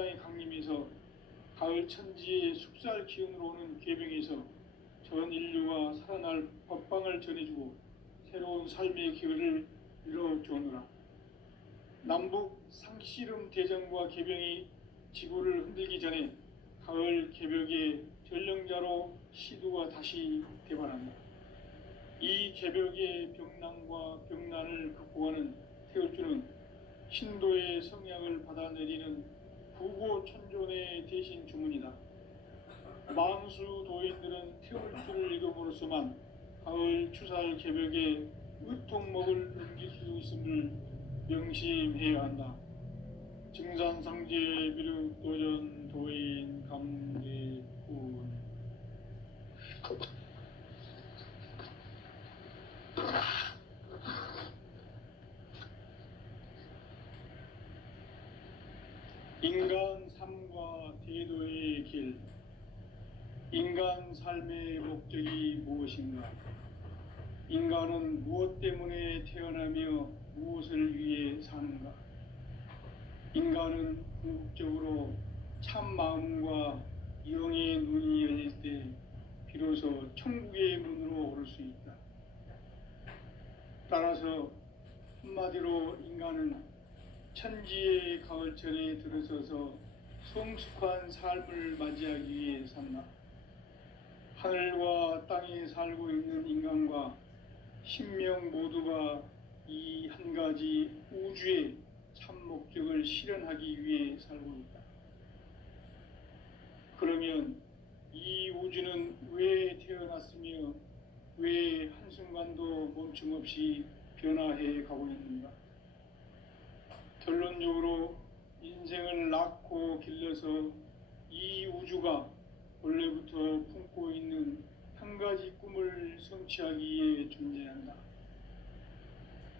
땅에 강림해서 가을 천지의 숲살 기운으로 오는 계병에서 전 인류가 살아날 법방을 전해주고 새로운 삶의 기회를 이뤄주오노라. 남북 상씨름 대전과 계병이 지구를 흔들기 전에 가을 개벽의 전령자로 시두가 다시 대발한다. 이 개벽의 병난과 병난을 극복하는 태울주는 신도의 성약을 받아내리는 부고천존의 대신 주문이다. 만수 도인들은 태울주를 읽음으로써만 가을 추살 개벽의 의통목을 넘길 수 있음을 명심해야 한다. 증산상제 비륵 도전 도인 감개군. 인간 삶과 대도의 길. 인간 삶의 목적이 무엇인가? 인간은 무엇 때문에 태어나며 무엇을 위해 사는가? 인간은 궁극적으로 참 마음과 영의 눈이 열릴 때 비로소 천국의 문으로 오를 수 있다. 따라서 한마디로 인간은 천지의 가을철에 들어서서 성숙한 삶을 맞이하기 위해 산다. 하늘과 땅에 살고 있는 인간과 신명 모두가 이 한 가지 우주의 참 목적을 실현하기 위해 살고 있다. 그러면 이 우주는 왜 태어났으며 왜 한순간도 멈춤 없이 변화해 가고 있는가? 결론적으로 인생을 낳고 길러서 이 우주가 원래부터 품고 있는 한 가지 꿈을 성취하기 위해 존재한다.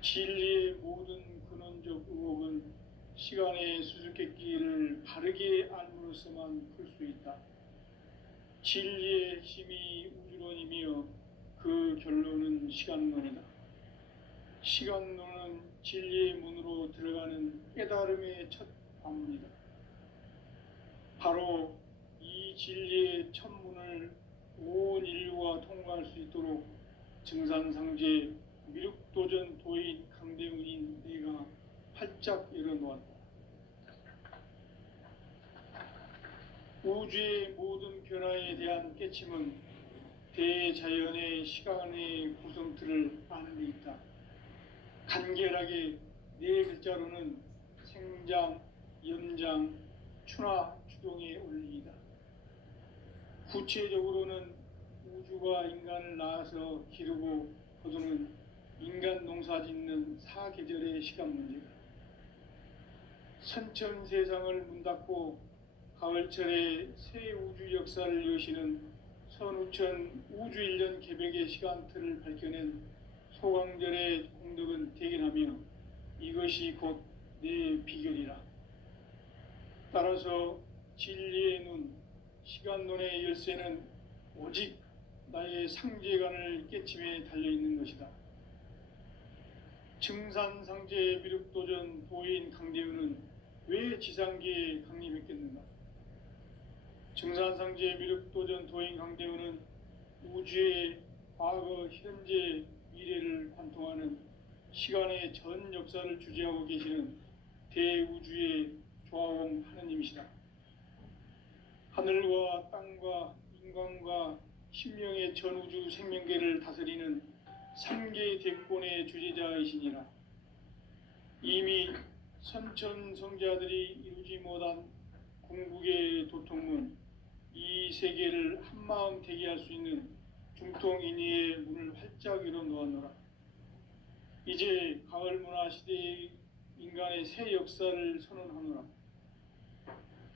진리의 모든 근원적 의혹은 시간의 수수께끼를 바르게 알므로써만 풀 수 있다. 진리의 핵심이 우주론이며 그 결론은 시간론이다. 시간론은 진리의 문으로 들어가는 깨달음의 첫 관문이다. 바로 이 진리의 첫 문을 온 인류가 통과할 수 있도록 증산상제 미륵도전 도인 강대훈인 내가 활짝 열어놓았다. 우주의 모든 변화에 대한 깨침은 대자연의 시간의 구성틀을 아는 데 있다. 간결하게 네 글자로는 생장, 연장, 추나 추동의 원리이다. 구체적으로는 우주가 인간을 낳아서 기르고 거두는 인간 농사 짓는 사계절의 시간 문제다. 선천 세상을 문 닫고 가을철에 새 우주 역사를 여시는 선우천 우주 1년 개벽의 시간틀을 밝혀낸 소강절의 공덕은 대견하며 이것이 곧 내 비결이라. 따라서 진리의 눈, 시간론의 열쇠는 오직 나의 상제관을 깨침에 달려있는 것이다. 증산상제 미륵도전 도인 강대훈은 왜 지상계에 강림했겠는가? 증산상제 미륵도전 도인 강대훈은 우주의 과거, 현재, 미래를 관통하는 시간의 전 역사를 주재하고 계시는 대우주의 조화원 하느님이시다. 하늘과 땅과 인간과 신명의 전우주 생명계를 다스리는 3개 대권의 주재자이시니라. 이미 선천성자들이 이루지 못한 궁극의 도통문, 이 세계를 한마음 되게 할 수 있는 중통인의의 문을 활짝 열어놓았노라. 이제 가을 문화 시대의 인간의 새 역사를 선언하노라.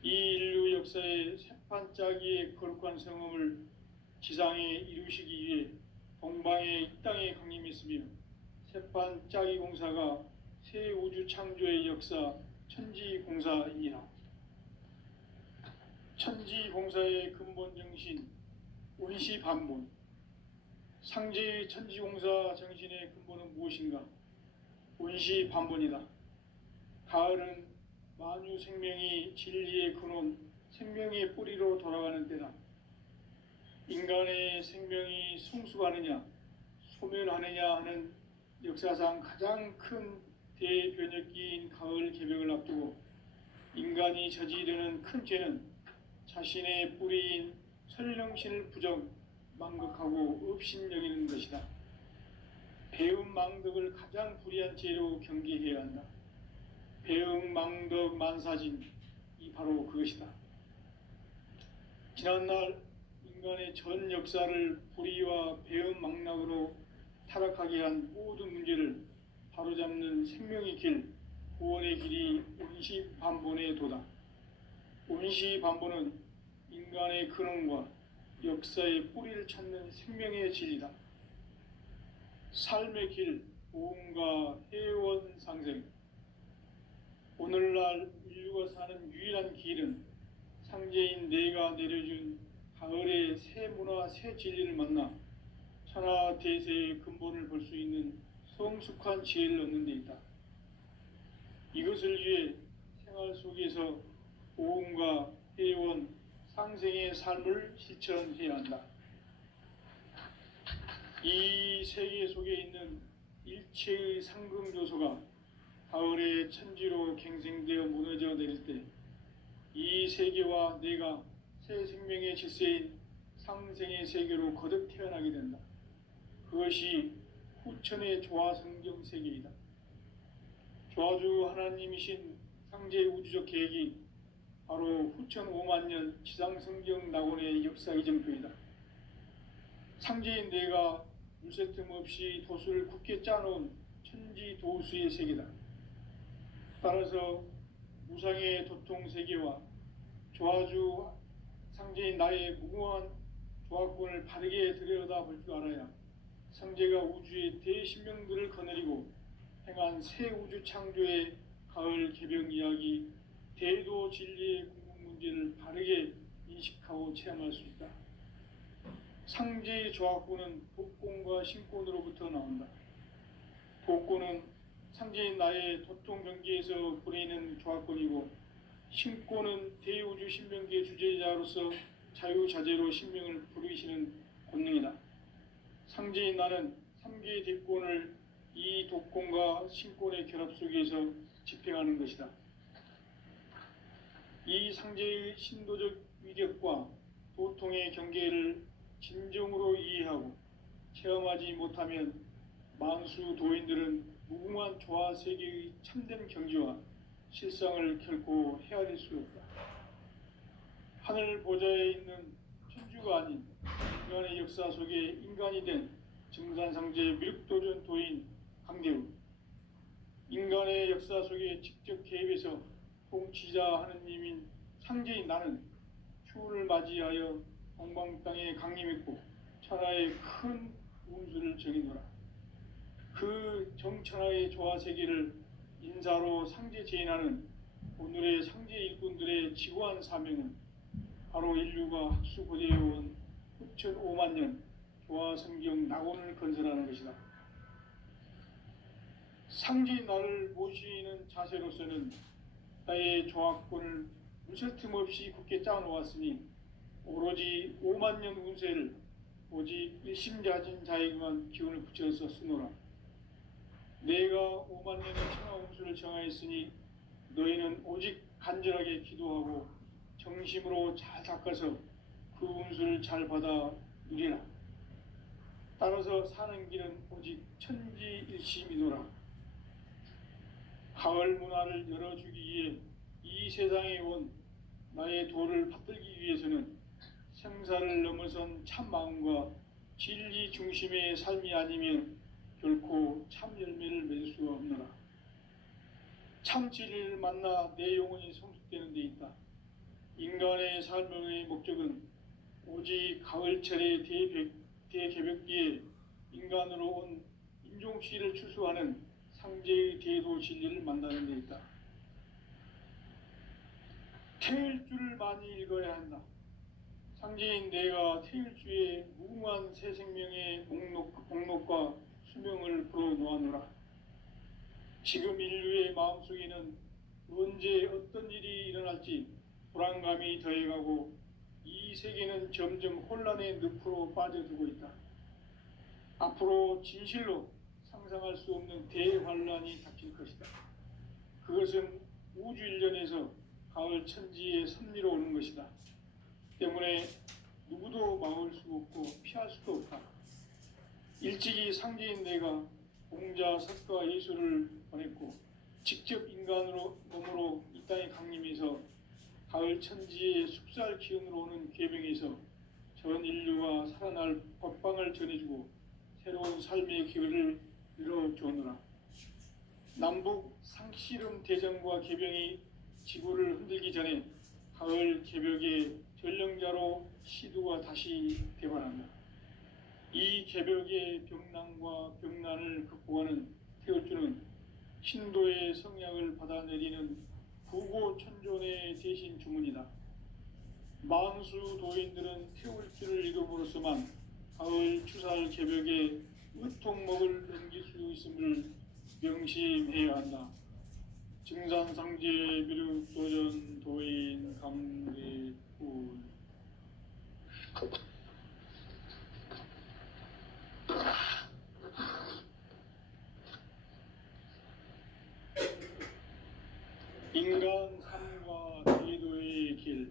이 인류 역사의 새판짜기의 거룩한 성음을 지상에 이루시기 위해 동방의 이 땅에 강림했으며 새판짜기 공사가 새 우주 창조의 역사 천지공사이니라. 천지공사의 근본 정신 운시반본. 상제의 천지공사 정신의 근본은 무엇인가? 운시반본이다. 가을은 만유 생명이 진리의 근원, 생명의 뿌리로 돌아가는 때다. 인간의 생명이 성숙하느냐, 소멸하느냐 하는 역사상 가장 큰 대변혁기인 가을 개벽을 앞두고 인간이 저지르는 큰 죄는 자신의 뿌리인 설령신을 부정, 망극하고 업신여기는 것이다. 배움 망덕을 가장 불의한 죄로 경계해야 한다. 배움 망덕 만사진, 이 바로 그것이다. 지난날 인간의 전 역사를 불의와 배움 망락으로 타락하게 한 모든 문제를 바로잡는 생명의 길, 구원의 길이 온시반본의 도다. 온시반본은 인간의 근원과 역사의 뿌리를 찾는 생명의 진리다. 삶의 길, 보험과 해원 상생. 오늘날 인류가 사는 유일한 길은 상제인 내가 내려준 가을의 새 문화, 새 진리를 만나 천하 대세의 근본을 볼 수 있는 성숙한 지혜를 얻는 데 있다. 이것을 위해 생활 속에서 보험과 해원, 상생의 삶을 실천해야 한다. 이 세계 속에 있는 일체의 상금요소가 가을의 천지로 갱생되어 무너져 내릴 때 이 세계와 내가 새 생명의 질서인 상생의 세계로 거듭 태어나게 된다. 그것이 후천의 조화성경 세계이다. 조화주 하나님이신 상제의 우주적 계획이 바로 후천 5만 년 지상성경 낙원의 역사 이정표이다. 상제인 내가 물새 틈 없이 도수를 굳게 짜놓은 천지 도수의 세계다. 따라서 무상의 도통 세계와 조화주 상제인 나의 무궁한 조화권을 바르게 들여다볼 줄 알아야 상제가 우주의 대신명들을 거느리고 행한 새 우주 창조의 가을 개벽 이야기, 대도 진리의 궁극 문제를 바르게 인식하고 체험할 수 있다. 상제의 조화권은 복권과 신권으로부터 나온다. 복권은 상제인 나의 도통 경계에서 보내는 조화권이고, 신권은 대우주 신명기의 주제자로서 자유자재로 신명을 부르시는 권능이다. 상제인 나는 3개의 대권을 이 도권과 신권의 결합 속에서 집행하는 것이다. 이 상제의 신도적 위력과 도통의 경계를 진정으로 이해하고 체험하지 못하면 만수 도인들은 무궁한 조화 세계의 참된 경지와 실상을 결코 헤아릴 수 없다. 하늘 보좌에 있는 천주가 아닌 인간의 역사 속에 인간이 된 증산상제 미륵도전 도인 강대우, 인간의 역사 속에 직접 개입해서 통치자 하느님인 상제인 나는 추운을 맞이하여 동방 땅에 강림했고 천하의 큰 운수를 정해노라. 그 정천하의 조화 세계를 인사로 상제 제인하는 오늘의 상제 일꾼들의 지구한 사명은 바로 인류가 학수고대해온 후천 5만 년 조화 성경 낙원을 건설하는 것이다. 상제인 나를 모시는 자세로서는 나의 조화권을 무쇠 틈 없이 굳게 짜놓았으니 오로지 5만 년 운세를 오직 일심자진 자에게만 기운을 붙여서 쓰노라. 내가 5만 년의 천하 운수를 정하였으니 너희는 오직 간절하게 기도하고 정심으로 잘 닦아서 그 운수를 잘 받아 누리라. 따라서 사는 길은 오직 천지일심이노라. 가을 문화를 열어주기 위해 이 세상에 온 나의 도를 받들기 위해서는 생사를 넘어선 참 마음과 진리 중심의 삶이 아니면 결코 참 열매를 맺을 수가 없노라. 참 진리를 만나 내 영혼이 성숙되는 데 있다. 인간의 삶의 목적은 오직 가을철의 대개벽기에 인간으로 온 인종씨를 추수하는 상제의 대도 진리를 만나는 데 있다. 태일주를 많이 읽어야 한다. 상제인 내가 태일주의 무궁한 새 생명의 목록과 수명을 풀어놓아노라. 지금 인류의 마음속에는 언제 어떤 일이 일어날지 불안감이 더해가고 이 세계는 점점 혼란의 늪으로 빠져들고 있다. 앞으로 진실로 상상할 수 없는 대환란이 닥칠 것이다. 그것은 우주 일련에서 가을 천지의 섭리로 오는 것이다. 때문에 누구도 막을 수 없고 피할 수도 없다. 일찍이 상제인 내가 공자, 석가, 예수를 보냈고 직접 인간으로 몸으로 이 땅에 강림해서 가을 천지의 숲살 기운으로 오는 계명에서 전 인류가 살아날 법방을 전해주고 새로운 삶의 기회를 이뤄주느라. 남북 상씨름 대전과 개병이 지구를 흔들기 전에 가을 개벽의 전령자로 시두가 다시 대관한다. 이 개벽의 병난과 병난을 극복하는 태울주는 신도의 성약을 받아내리는 부고천존의 대신 주문이다. 만수 도인들은 태울주를 읽음으로써만 가을 추살 개벽에 의통목을 넘길 수 있음을 명심해야 한다. 증산상제 미륵도전 도인 강대훈. 인간 삶과 제도의 길.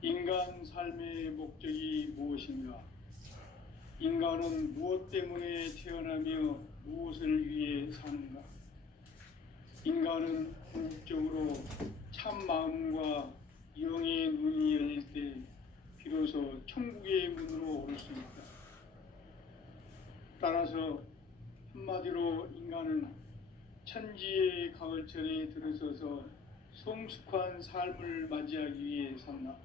인간 삶의 목적이 무엇인가? 인간은 무엇 때문에 태어나며 무엇을 위해 사는가? 인간은 궁극적으로 참 마음과 영의 눈이 열릴 때 비로소 천국의 문으로 오를 수 있다. 따라서 한마디로 인간은 천지의 가을철에 들어서서 성숙한 삶을 맞이하기 위해 산다.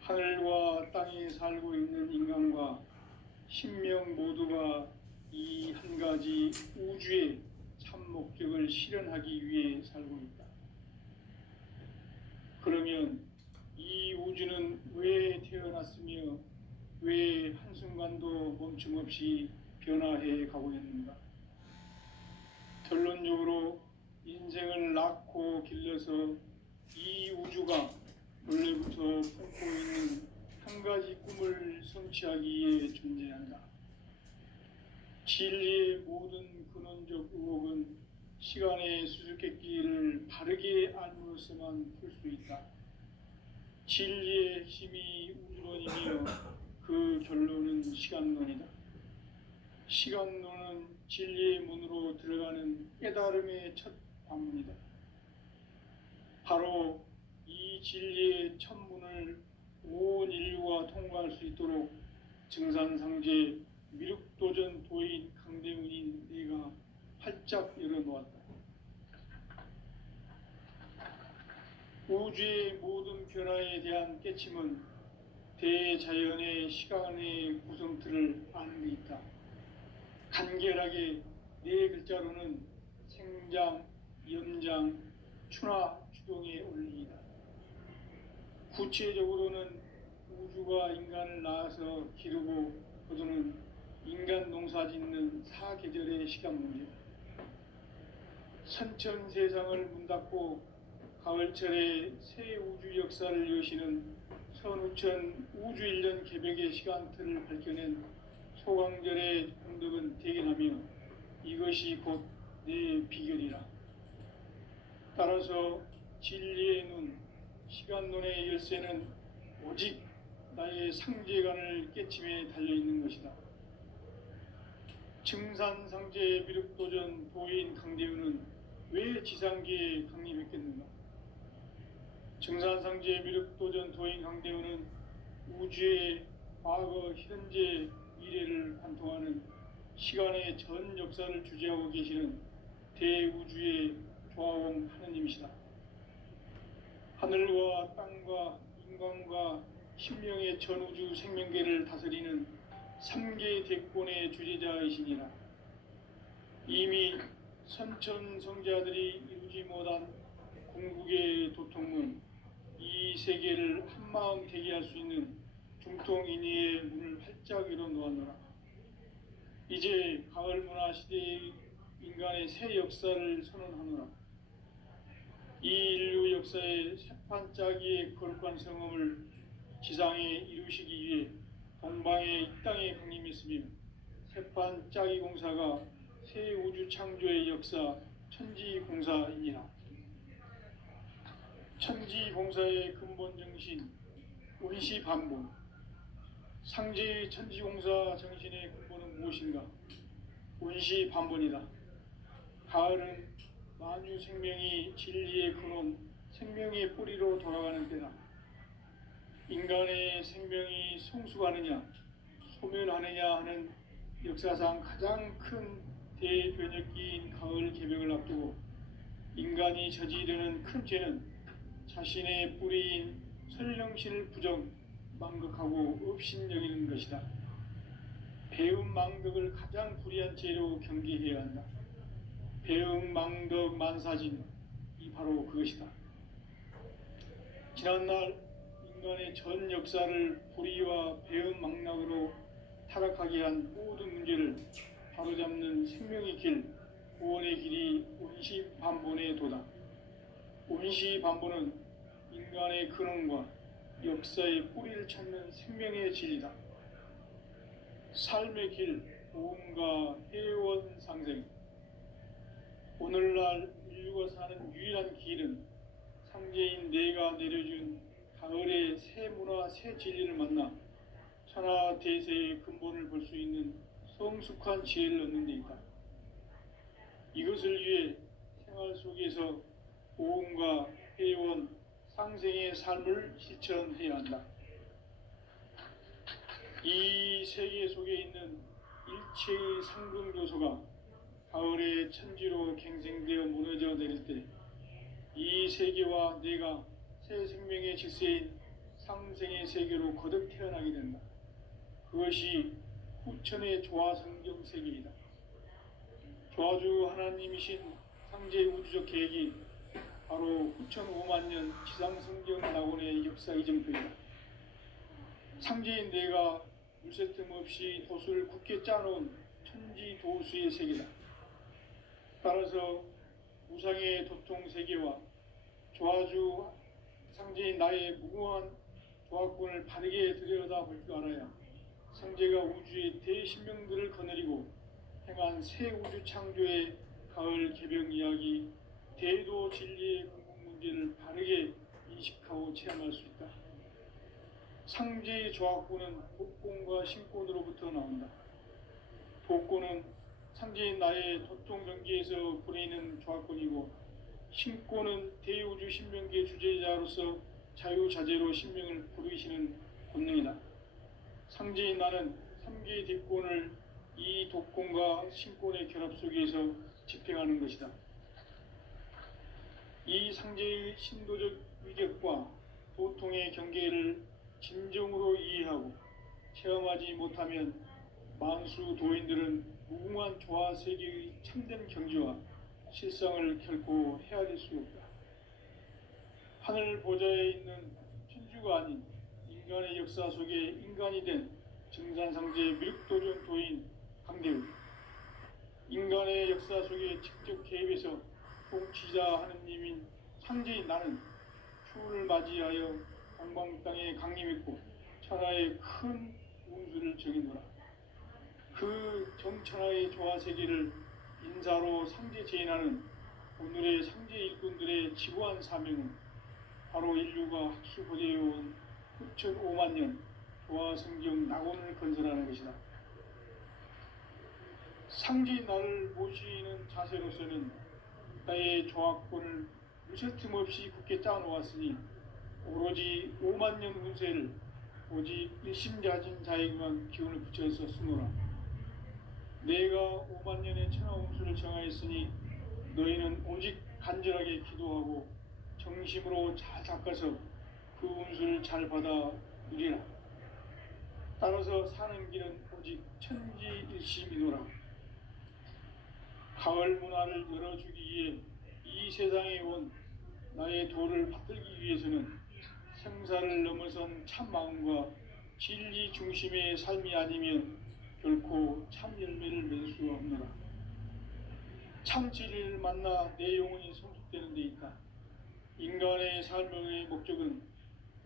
하늘과 땅에 살고 있는 인간과 신명 모두가 이 한 가지 우주의 참 목적을 실현하기 위해 살고 있다. 그러면 이 우주는 왜 태어났으며 왜 한순간도 멈춤없이 변화해 가고 있는가? 결론적으로 인생을 낳고 길러서 이 우주가 원래부터 품고 있는 한 가지 꿈을 성취하기 위해 존재한다. 진리의 모든 근원적 의혹은 시간의 수수께끼를 바르게 알므로써만 풀 수 있다. 진리의 핵심이 우주론이며 그 결론은 시간론이다. 시간론은 진리의 문으로 들어가는 깨달음의 첫 관문이다. 바로 이 진리의 첫 문을 온 인류가 통과할 수 있도록 증산상제 미륵도전 도인 강대훈인 내가 활짝 열어놓았다. 우주의 모든 변화에 대한 깨침은 대자연의 시간의 구성틀을 아는 데 있다. 간결하게 네 글자로는 생장, 연장, 추나 추동의 원리이다. 구체적으로는 우주가 인간을 낳아서 기르고 거두는 인간 농사 짓는 사계절의 시간 문제다. 선천 세상을 문 닫고 가을철에 새 우주 역사를 여시는 선우천 우주일년 개벽의 시간틀을 밝혀낸 소강절의 공덕은 대견하며 이것이 곧 내 비결이라. 따라서 진리의 눈, 시간론의 열쇠는 오직 나의 상제관을 깨침에 달려있는 것이다. 증산상제 미륵도전 도인 강대훈은 왜 지상계에 강림했겠는가? 증산상제 미륵도전 도인 강대훈은 우주의 과거, 현재, 미래를 관통하는 시간의 전 역사를 주재하고 계시는 대우주의 조화원 하느님이시다. 하늘과 땅과 인간과 신명의 전우주 생명계를 다스리는 3개 대권의 주재자이시니라. 이미 선천성자들이 이루지 못한 궁극의 도통문, 이 세계를 한마음 되게 할 수 있는 중통인의의 문을 활짝 열어놓았노라. 이제 가을 문화 시대의 인간의 새 역사를 선언하노라. 이 인류 역사의 세판짜기의 거룩한 성음을 지상에 이루시기 위해 동방의 이 땅에 강림했으며 세판짜기 공사가 새 우주 창조의 역사 천지공사이니라. 천지공사의 근본 정신 운시반본. 상제의 천지공사 정신의 근본은 무엇인가? 운시반본이다. 가을은 만유 생명이 진리의 근원, 생명의 뿌리로 돌아가는 때다. 인간의 생명이 성숙하느냐, 소멸하느냐 하는 역사상 가장 큰 대변혁기인 가을 개벽을 앞두고 인간이 저지르는 큰 죄는 자신의 뿌리인 설령신을 부정, 망극하고 업신여기는 것이다. 배음 망덕을 가장 불의한 죄로 경계해야 한다. 배음 망덕 만사진, 이 바로 그것이다. 지난날 인간의 전 역사를 불의와 배음 망락으로 타락하게 한 모든 문제를 바로잡는 생명의 길, 구원의 길이 운시반본의 도다. 운시반본은 인간의 근원과 역사의 뿌리를 찾는 생명의 진리다. 삶의 길, 보험과 회원 상생. 오늘날 인류가 사는 유일한 길은 상제인 내가 내려준 가을의 새 문화, 새 진리를 만나 천하 대세의 근본을 볼 수 있는 성숙한 지혜를 얻는 데 있다. 이것을 위해 생활 속에서 보험과 회원, 상생의 삶을 실천해야 한다. 이 세계 속에 있는 일체의 상금 요소가 가을의 천지로 갱생되어 무너져 내릴 때 이 세계와 내가 새 생명의 질서인 상생의 세계로 거듭 태어나게 된다. 그것이 후천의 조화성경 세계이다. 조화주 하나님이신 상제의 우주적 계획이 바로 후천 5만 년 지상성경 낙원의 역사 이정표이다. 상제인 내가 물새 틈 없이 도수를 굳게 짜놓은 천지 도수의 세계다. 따라서 우상의 도통 세계와 조화주 상제인 나의 무궁한 조화권을 바르게 들여다볼 줄 알아야 상제가 우주의 대신명들을 거느리고 행한 새 우주 창조의 가을 개벽 이야기, 대도 진리의 궁극 문제를 바르게 인식하고 체험할 수 있다. 상제의 조화권은 복권과 신권으로부터 나온다. 복권은 상제인 나의 도통 경계에서 보내는 조화권이고, 신권은 대우주 신명기의 주제자로서 자유자재로 신명을 부르시는 권능이다. 상제인 나는 3개의 뒷권을 이 독권과 신권의 결합 속에서 집행하는 것이다. 이 상제의 신도적 위격과 도통의 경계를 진정으로 이해하고 체험하지 못하면 만수 도인들은 무궁한 조화 세계의 참된 경지와 실상을 결코 헤아릴 수 없다. 하늘 보좌에 있는 천주가 아닌 인간의 역사 속에 인간이 된 증산상제 미륵도전 도인 강대우, 인간의 역사 속에 직접 개입해서 통치자 하느님인 상제인 나는 추운을 맞이하여 동방 땅에 강림했고 천하의 큰 운수를 정해노라. 그 정천하의 조화 세계를 인사로 상제 제인하는 오늘의 상제 일꾼들의 지고한 사명은 바로 인류가 학수고대해온 후천 5만 년 조화 성경 낙원을 건설하는 것이다. 상제인 나를 모시는 자세로서는 나의 조화권을 무쇠틈 없이 굳게 짜놓았으니 오로지 5만 년 운세를 오직 일심자진 자에게만 기운을 붙여서 쓰노라. 내가 5만 년의 천하 운수를 정하였으니 너희는 오직 간절하게 기도하고 정심으로 잘 닦아서 그 운수를 잘 받아 누리라. 따라서 사는 길은 오직 천지일심이노라. 가을 문화를 열어주기 위해 이 세상에 온 나의 도를 받들기 위해서는 생사를 넘어선 참 마음과 진리 중심의 삶이 아니면 결코 참 열매를 맺을 수 없노라. 참 진리를 만나 내 영혼이 성숙되는 데 있다. 인간의 삶의 목적은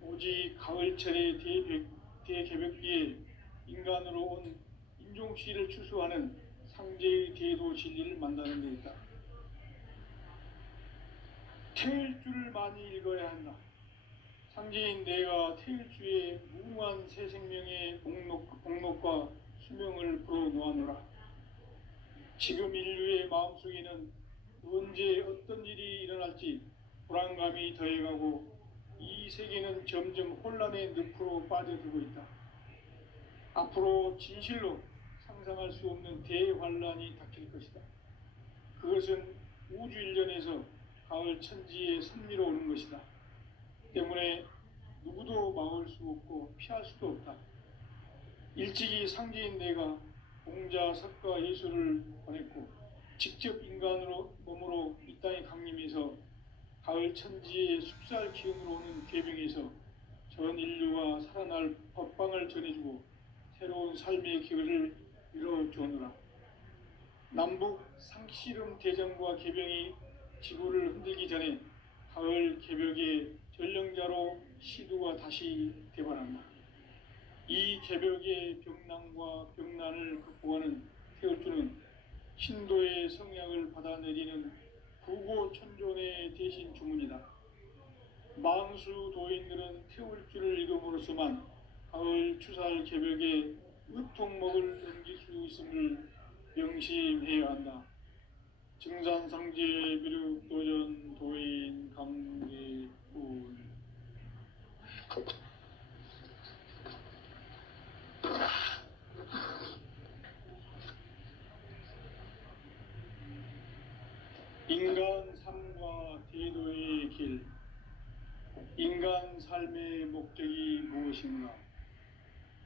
오직 가을철의 대개벽기에 인간으로 온 인종씨를 추수하는 상제의 대도 진리를 만나는 데 있다. 태일 주를 많이 읽어야 한다. 상제인 내가 태일주의 무궁한 새 생명의 복록과 수명을 불어놓아노라. 지금 인류의 마음속에는 언제 어떤 일이 일어날지 불안감이 더해가고 이 세계는 점점 혼란의 늪으로 빠져들고 있다. 앞으로 진실로 상상할 수 없는 대환란이 닥칠 것이다. 그것은 우주 일전에서 가을 천지의 섭리로 오는 것이다. 때문에 누구도 막을 수 없고 피할 수도 없다. 일찍이 상제인 내가 공자, 석가, 예수를 보냈고 직접 인간으로 몸으로 이 땅에 강림해서 가을 천지의 숲살 기운으로 오는 계병에서 전 인류가 살아날 법방을 전해주고 새로운 삶의 기회를 이뤄주오노라. 남북 상씨름 대전과 계병이 지구를 흔들기 전에 가을 개벽의 전령자로 시두가 다시 대발한다. 이 개벽의 병난과 병난을 극복하는 태울주는 신도의 성약을 받아내리는 부고천존의 대신 주문이다. 망수 도인들은 태울주를 읽음으로써만 가을 추살 개벽의 의통목을 넘길 수 있음을 명심해야 한다. 증산상제 미륵도전 도인 강계군. 인간 삶과 대도의 길. 인간 삶의 목적이 무엇인가?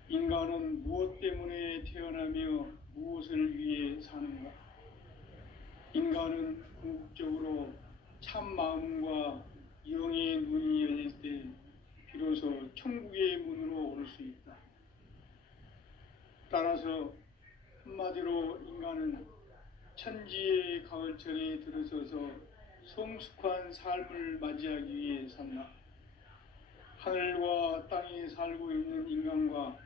인간은 무엇 때문에 태어나며 무엇을 위해 사는가? 인간은 궁극적으로 참 마음과 영의 눈이 열릴 때 비로소 천국의 문으로 오를 수 있다. 따라서 한마디로 인간은 천지의 가을철에 들어서서 성숙한 삶을 맞이하기 위해 산다. 하늘과 땅에 살고 있는 인간과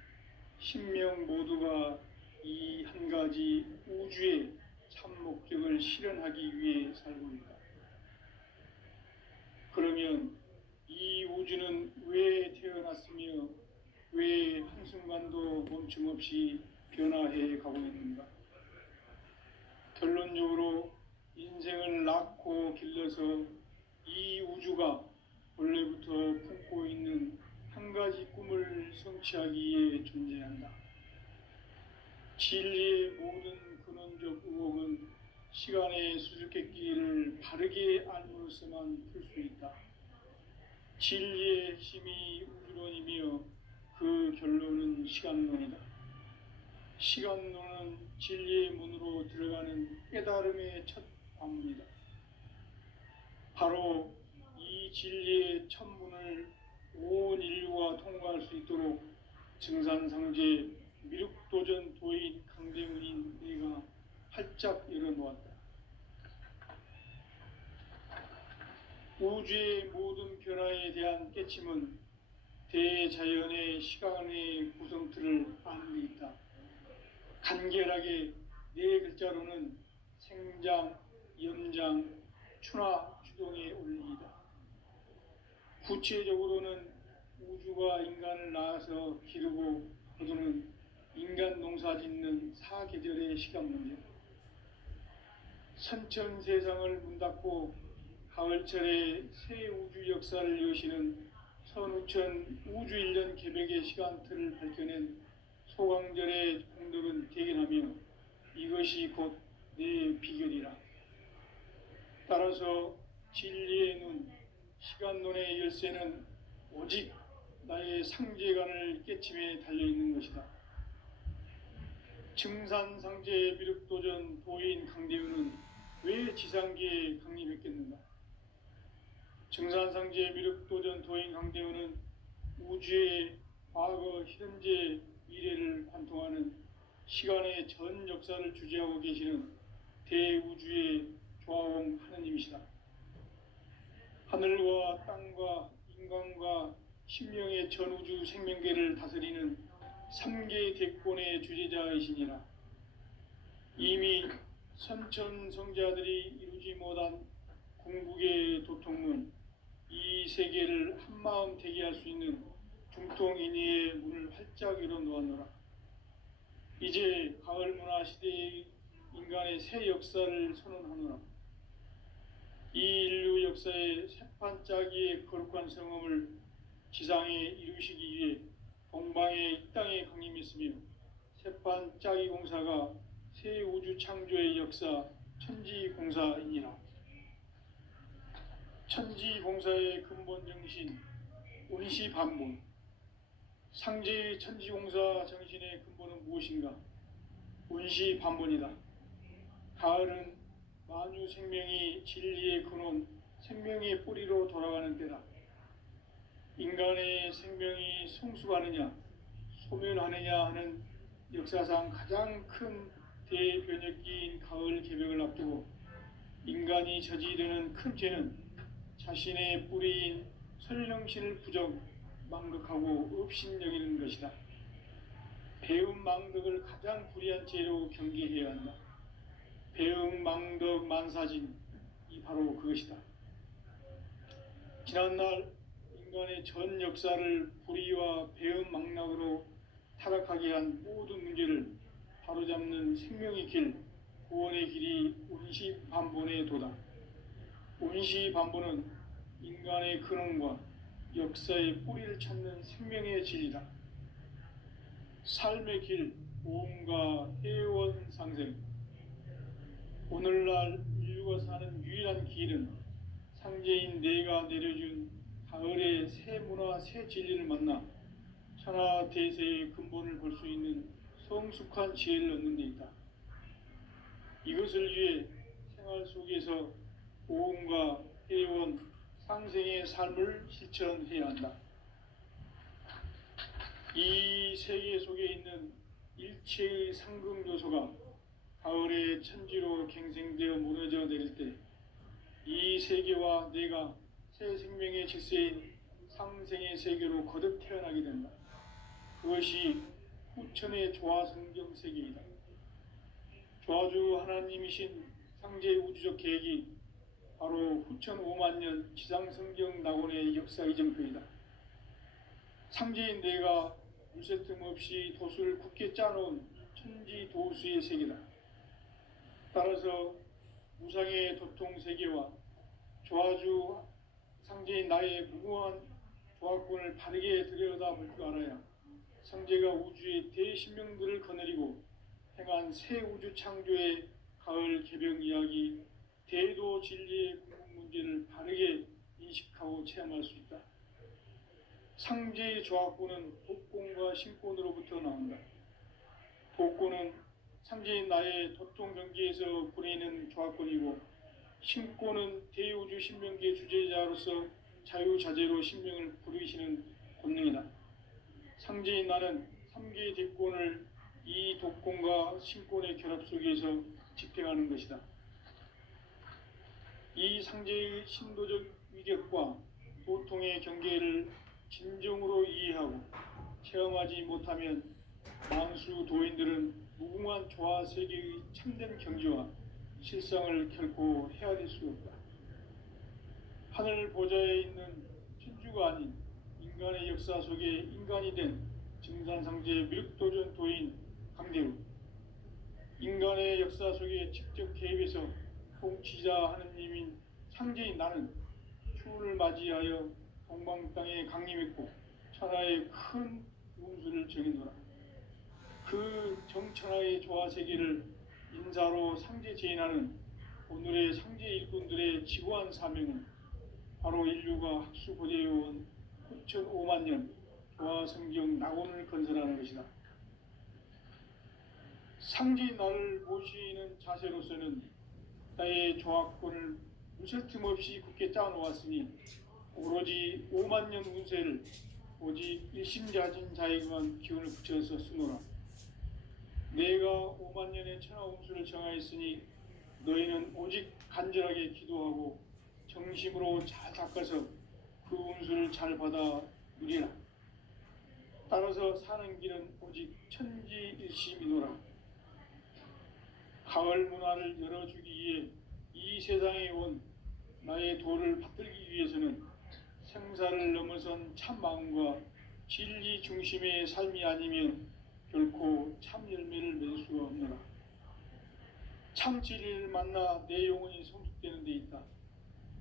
신명 모두가 이 한 가지 우주의 참 목적을 실현하기 위해 살고 있다. 그러면 이 우주는 왜 태어났으며 왜 한순간도 멈춤없이 변화해 가고 있는가? 결론적으로 인생을 낳고 길러서 이 우주가 원래부터 품고 있는 한 가지 꿈을 성취하기에 존재한다. 진리의 모든 근원적 의혹은 시간의 수수께끼를 바르게 알므로써만 풀 수 있다. 진리의 핵심이 우주론이며 그 결론은 시간론이다. 시간론은 진리의 문으로 들어가는 깨달음의 첫 관문이다. 바로 이 진리의 첫 문을 온 인류가 통과할 수 있도록 증산상제 미륵도전 도인 강대문인 내가 활짝 열어놓았다. 우주의 모든 변화에 대한 깨침은 대자연의 시간의 구성틀을 아는 데 있다. 간결하게 네 글자로는 생장, 염장, 추나, 추동의 원리이다. 구체적으로는 우주가 인간을 낳아서 기르고 거두는 인간 농사 짓는 사계절의 시간 문제. 선천 세상을 문 닫고 가을철에 새 우주 역사를 여시는 선우천 우주일년 개벽의 시간틀을 밝혀낸 소강절의 공덕은 대견하며 이것이 곧 내 비결이라. 따라서 진리의 눈, 시간론의 열쇠는 오직 나의 상제관을 깨침에 달려있는 것이다. 증산상제 미륵도전 도인 강대우는 왜 지상계에 강림했겠는가? 증산상제 미륵도전 도인 강대우는 우주의 과거, 현재, 미래를 관통하는 시간의 전 역사를 주재하고 계시는 대우주의 조화홍 하느님이시다. 하늘과 땅과 인간과 신명의 전우주 생명계를 다스리는 삼계 대권의 주제자이시니라. 이미 선천성자들이 이루지 못한 궁극의 도통문, 이 세계를 한마음 되게 할 수 있는 중통인의의 문을 활짝 열어놓았노라. 이제 가을 문화 시대의 인간의 새 역사를 선언하노라. 이 인류 역사의 새판짜기의 거룩한 성음을 지상에 이루시기 위해 동방의 이 땅에 강림했으며, 새판짜기 공사가 새 우주 창조의 역사 천지공사이니라. 천지공사의 근본 정신 운시반본. 상제의 천지공사 정신의 근본은 무엇인가? 운시반본이다. 가을은 만유 생명이 진리의 근원, 생명의 뿌리로 돌아가는 때다. 인간의 생명이 성숙하느냐, 소멸하느냐 하는 역사상 가장 큰 대변혁기인 가을 개벽을 앞두고 인간이 저지르는 큰 죄는 자신의 뿌리인 설령신을 부정, 망극하고 업신여기는 것이다. 배음 망덕을 가장 불의한 죄로 경계해야 한다. 배음 망덕 만사진이 바로 그것이다. 지난날 인간의 전 역사를 불의와 배음 망락으로 타락하게 한 모든 문제를 바로잡는 생명의 길, 구원의 길이 운시반본의 도다. 운시반본은 인간의 근원과 역사의 뿌리를 찾는 생명의 진리다. 삶의 길, 보험과 회원 상생. 오늘날 인류가 사는 유일한 길은 상제인 내가 내려준 가을의 새 문화, 새 진리를 만나 천하 대세의 근본을 볼 수 있는 성숙한 지혜를 얻는 데 있다. 이것을 위해 생활 속에서 보험과 회원, 상생의 삶을 실천해야 한다. 이 세계 속에 있는 일체의 상금 요소가 가을의 천지로 갱생되어 무너져 내릴 때 이 세계와 내가 새 생명의 질서인 상생의 세계로 거듭 태어나게 된다. 그것이 후천의 조화성경 세계이다. 조화주 하나님이신 상제 우주적 계획이 바로 후천 5만 년 지상성경 낙원의 역사 이정표이다. 상제인 내가 물새 틈 없이 도수를 굳게 짜놓은 천지 도수의 세계다. 따라서 무상의 도통 세계와 조화주 상제인 나의 무궁한 조화권을 바르게 들여다볼 줄 알아야 상제가 우주의 대신명들을 거느리고 행한 새 우주 창조의 가을 개벽 이야기, 대도 진리의 궁극 문제를 바르게 인식하고 체험할 수 있다. 상제의 조화권은 복권과 신권으로부터 나온다. 복권은 상제인 나의 도통 경계에서 부리는 조화권이고, 신권은 대우주 신명계 주제자로서 자유자재로 신명을 부르시는 권능이다. 상제인 나는 3개의 대권을 이 독권과 신권의 결합 속에서 집행하는 것이다. 이 상제의 신도적 위격과 도통의 경계를 진정으로 이해하고 체험하지 못하면 만수 도인들은 무궁한 조화 세계의 참된 경지와 실상을 결코 헤아릴 수 없다. 하늘 보좌에 있는 천주가 아닌 인간의 역사 속에 인간이 된 증산상제 밀도전 도인 강대우, 인간의 역사 속에 직접 개입해서 통치자 하느님인 상제인 나는 추운을 맞이하여 동방 땅에 강림했고 천하의 큰 운수를 정해놓으라. 그 정천하의 조화 세계를 인사로 상제 제인하는 오늘의 상제 일꾼들의 지고한 사명은 바로 인류가 학수고대해온 9,5만 년 조화 성경 낙원을 건설하는 것이다. 상제인 나를 모시는 자세로서는 나의 조화권을 무쇠틈 없이 굳게 짜놓았으니 오로지 5만 년 운세를 오직 일심자진 자에게만 기운을 붙여서 쓰노라. 내가 5만 년의 천하 운수를 정하였으니 너희는 오직 간절하게 기도하고 정심으로 잘 닦아서 그 운수를 잘 받아 누리라. 따라서 사는 길은 오직 천지일심이노라. 가을 문화를 열어주기 위해 이 세상에 온 나의 도를 받들기 위해서는 생사를 넘어선 참 마음과 진리 중심의 삶이 아니면 결코 참 열매를 맺을 수가 없노라. 참 진리를 만나 내 영혼이 성숙되는 데 있다.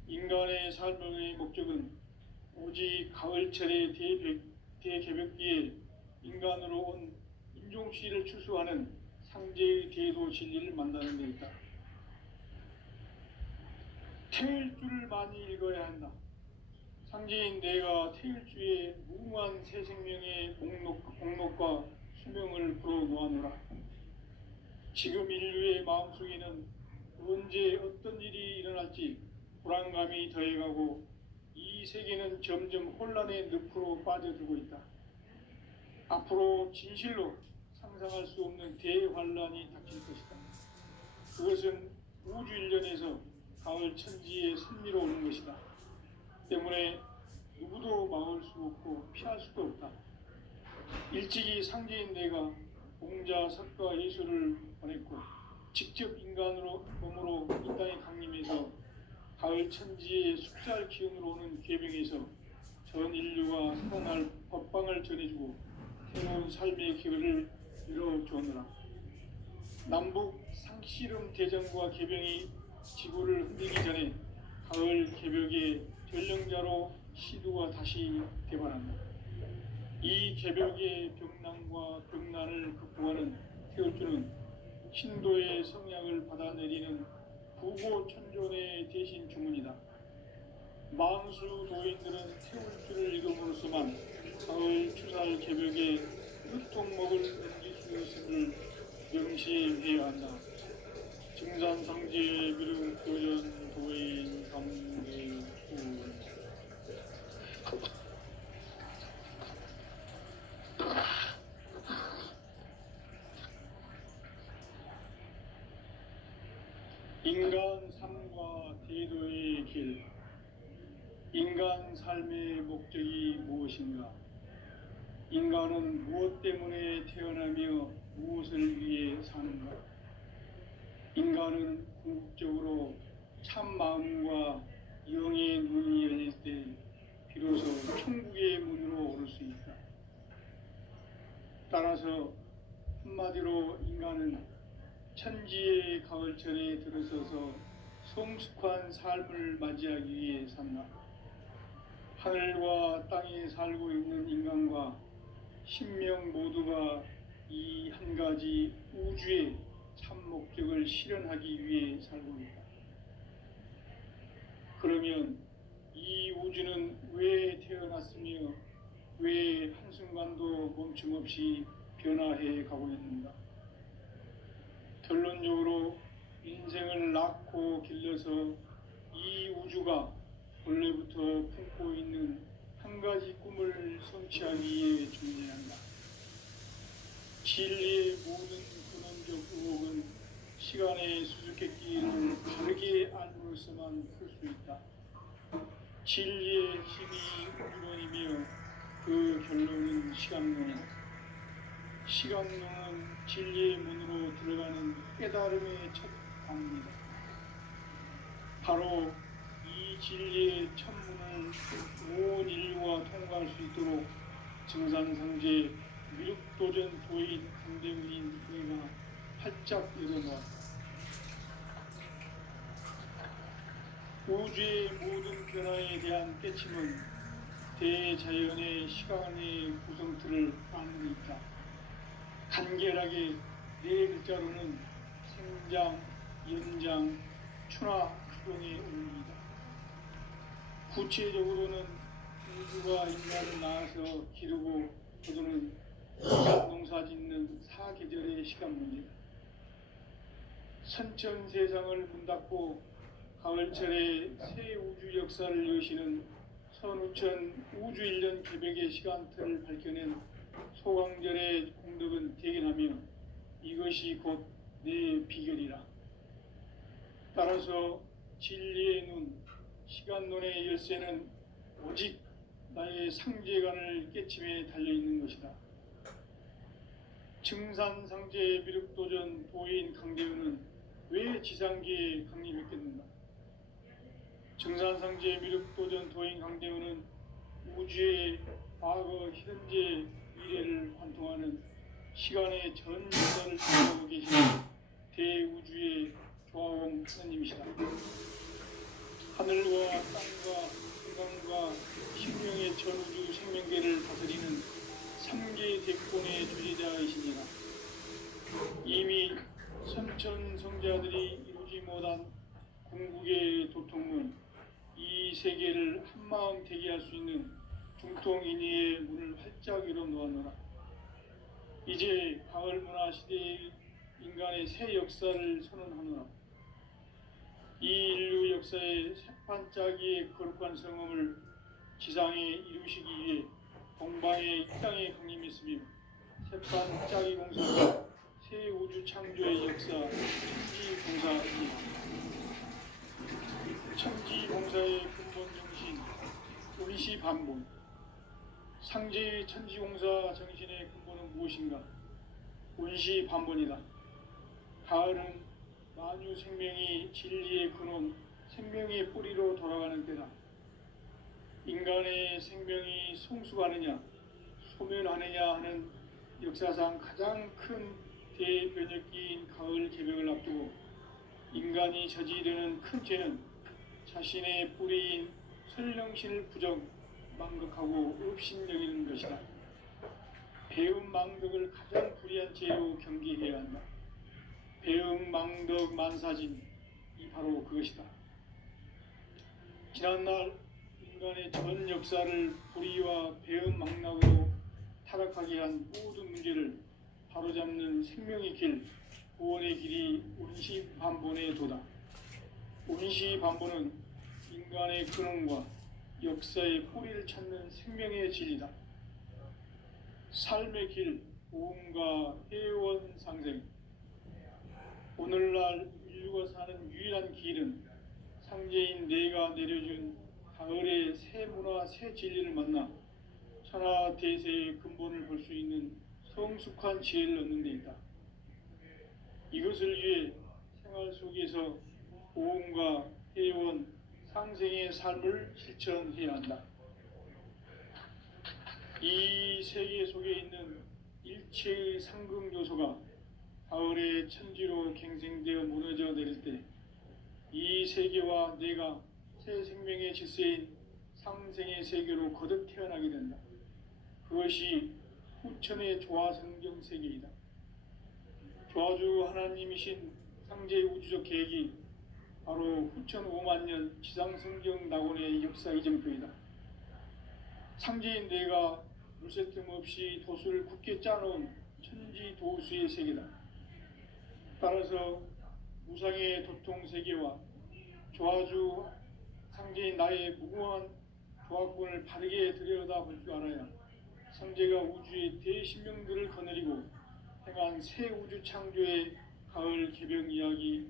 인간의 삶의 목적은 오직 가을철의 대개벽기에 인간으로 온 인종시를 추수하는 상제의 대도 진리를 만나는 데 있다. 태일주를 많이 읽어야 한다. 상제인 내가 태일주의 무궁한 새 생명의 목록과 수명을 풀어놓아노라. 지금 인류의 마음속에는 언제 어떤 일이 일어날지 불안감이 더해가고 이 세계는 점점 혼란의 늪으로 빠져들고 있다. 앞으로 진실로 상상할 수 없는 대환란이 닥칠 것이다. 그것은 우주 일련에서 가을 천지의 섭리로 오는 것이다. 때문에 누구도 막을 수 없고 피할 수도 없다. 일찍이 상제인 내가 공자, 석가, 예수를 보냈고 직접 인간으로 몸으로 이 땅에 강림해서 가을 천지의 숫살 기운으로 오는 계명에서 전 인류가 살아날 법방을 전해주고 새로운 삶의 기회를 열어주었노라. 남북 상씨름 대전과 개병이 지구를 흔들기 전에 가을 개벽의 전령자로 시두가 다시 개발한다. 이 개벽의 벽난과 벽난을 극복하는 태울주는 신도의 성약을 받아내리는 부고천존의 대신 주문이다. 만수 도인들은 태울주를 읽음으로써만 가을 추살 개벽의 유통목을 넘길 수 있음을 명시해야 한다. 증산상지의 미륵 도전 도인 감대후 인간 삶과 대도의 길. 인간 삶의 목적이 무엇인가? 인간은 무엇 때문에 태어나며 무엇을 위해 사는가? 인간은 궁극적으로 참 마음과 영의 눈이 열릴 때 비로소 천국의 문으로 오를 수 있다. 따라서 한마디로 인간은 천지의 가을철에 들어서서 성숙한 삶을 맞이하기 위해 산다. 하늘과 땅에 살고 있는 인간과 신명 모두가 이 한 가지 우주의 참 목적을 실현하기 위해 살고 있다. 그러면 이 우주는 왜 태어났으며 왜 한순간도 멈춤없이 변화해 가고 있는가? 결론적으로 인생을 낳고 길러서 이 우주가 원래부터 품고 있는 한 가지 꿈을 성취하기 위해 존재한다. 진리의 모든 근원적 의혹은 시간의 수수께끼를 바르게 알므로서만 풀 수 있다. 진리의 힘이 우주론이며 그 결론은 시간론이다. 시간론은 진리의 문으로 들어가는 깨달음의 첫 방문이다. 바로 이 진리의 천문을 온 인류가 통과할 수 있도록 증산상제 미륵도전 도인 강대문인 내가 활짝 열어놓았다. 우주의 모든 변화에 대한 깨침은 대자연의 시간의 구성틀을 아는 데 있다. 간결하게 네 글자로는 생장, 연장, 추나 추동의 의미이다. 구체적으로는 우주가 인간을 낳아서 기르고 거두는 농사 짓는 사계절의 시간 문제다. 선천 세상을 문 닫고 가을철에 새 우주 역사를 여시는 선우천 우주일년 개벽의 시간틀을 밝혀낸 소강절의 공덕은 대견하며 이것이 곧 내 비결이라. 따라서 진리의 눈, 시간론의 열쇠는 오직 나의 상제관을 깨침에 달려있는 것이다. 증산상제 미륵도전 도인 강대우는 왜 지상계에 강림했겠는가? 증산상제 미륵도전 도인 강대우는 우주의 과거, 현재, 미래를 관통하는 시간의 전 역사를 지탱하고 계시는 대우주의 조화원 하나님이시다. 하늘과 땅과 인간과 신명의 전우주 생명계를 다스리는 3개 대권의 주제자이시니라. 이미 선천성자들이 이루지 못한 궁극의 도통문, 이 세계를 한마음 되게 할 수 있는 중통인의의 문을 활짝 열어놓았노라. 이제 가을 문화 시대의 인간의 새 역사를 선언하노라. 이 인류 역사의 새판짜기의 거룩한 성음을 지상에 이루시기 위해 동방의 이 땅에 강림했으며 새판짜기 공사가 새 우주 창조의 역사 천지공사입니다. 천지공사의 근본 정신 원시반본. 상제의 천지공사 정신의 근본은 무엇인가? 원시반본이다. 가을은 만유 생명이 진리의 근원, 생명의 뿌리로 돌아가는 때다. 인간의 생명이 성숙하느냐, 소멸하느냐 하는 역사상 가장 큰 대변혁기인 가을 개벽을 앞두고 인간이 저지르는 큰 죄는 자신의 뿌리인 설령신을 부정, 망극하고 업신여기는 것이다. 배음 망덕을 가장 불의한 죄로 경계해야 한다. 배음 망덕 만사진, 이 바로 그것이다. 지난날 인간의 전 역사를 불의와 배음 망락으로 타락하게 한 모든 문제를 바로잡는 생명의 길, 구원의 길이 원시반본의 도다. 원시반본은 인간의 근원과 역사의 뿌리를 찾는 생명의 진리다. 삶의 길, 보험과 회원 상생. 오늘날 인류가 사는 유일한 길은 상제인 내가 내려준 가을의 새 문화, 새 진리를 만나 천하 대세의 근본을 볼 수 있는 성숙한 지혜를 얻는 데 있다. 이것을 위해 생활 속에서 보험과 회원, 상생의 삶을 실천해야 한다. 이 세계 속에 있는 일체의 상극 요소가 가을의 천지로 갱생되어 무너져 내릴 때 이 세계와 내가 새 생명의 질서인 상생의 세계로 거듭 태어나게 된다. 그것이 후천의 조화성경 세계이다. 조화주 하나님이신 상제의 우주적 계획이 바로 후천 5만년 지상성경 낙원의 역사 이정표이다. 상제인 내가 물새 틈 없이 도수를 굳게 짜놓은 천지 도수의 세계다. 따라서 무상의 도통 세계와 조화주 상제인 나의 무궁한 조화권을 바르게 들여다볼 줄 알아야 상제가 우주의 대신명들을 거느리고 행한 새 우주 창조의 가을 개벽 이야기,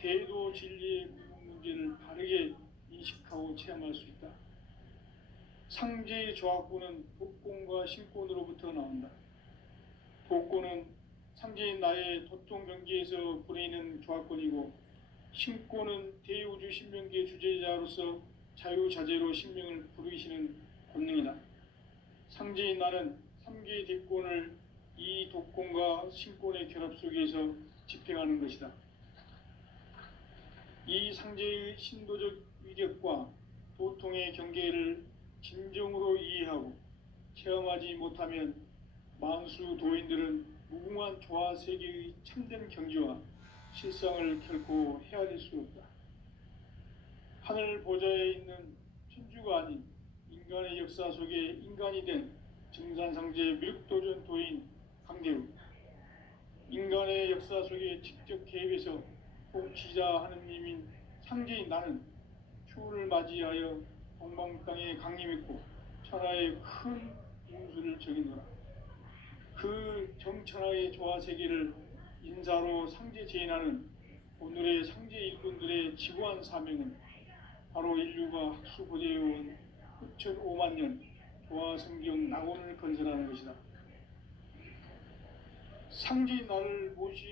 대도 진리의 문제를 바르게 인식하고 체험할 수 있다. 상제의 조화권은 복권과 신권으로부터 나온다. 복권은 상제인 나의 도통 경계에서 부리는 조화권이고, 신권은 대우주 신명계 주제자로서 자유자재로 신명을 부르시는 권능이다. 상제인 나는 3개의 대권을 이 독권과 신권의 결합 속에서 집행하는 것이다. 이 상제의 신도적 위력과 도통의 경계를 진정으로 이해하고 체험하지 못하면 만수 도인들은 무궁한 조화 세계의 참된 경지와 실상을 결코 헤아릴 수 없다. 하늘 보좌에 있는 천주가 아닌 인간의 역사 속에 인간이 된 증산상제 미륵도전 도인 강대우, 인간의 역사 속에 직접 개입해서 통치자 하느님인 상제인 나는 추후를 맞이하여 동방 땅에 강림했고 천하의 큰 운수를 적이노라. 그 정천하의 조화세계를 인사로 상제 제인하는 오늘의 상제 일꾼들의 지구한 사명은 바로 인류가 학수고대해온 흑천 5만 년 조화성경 낙원을 건설하는 것이다. 상지 나를 모시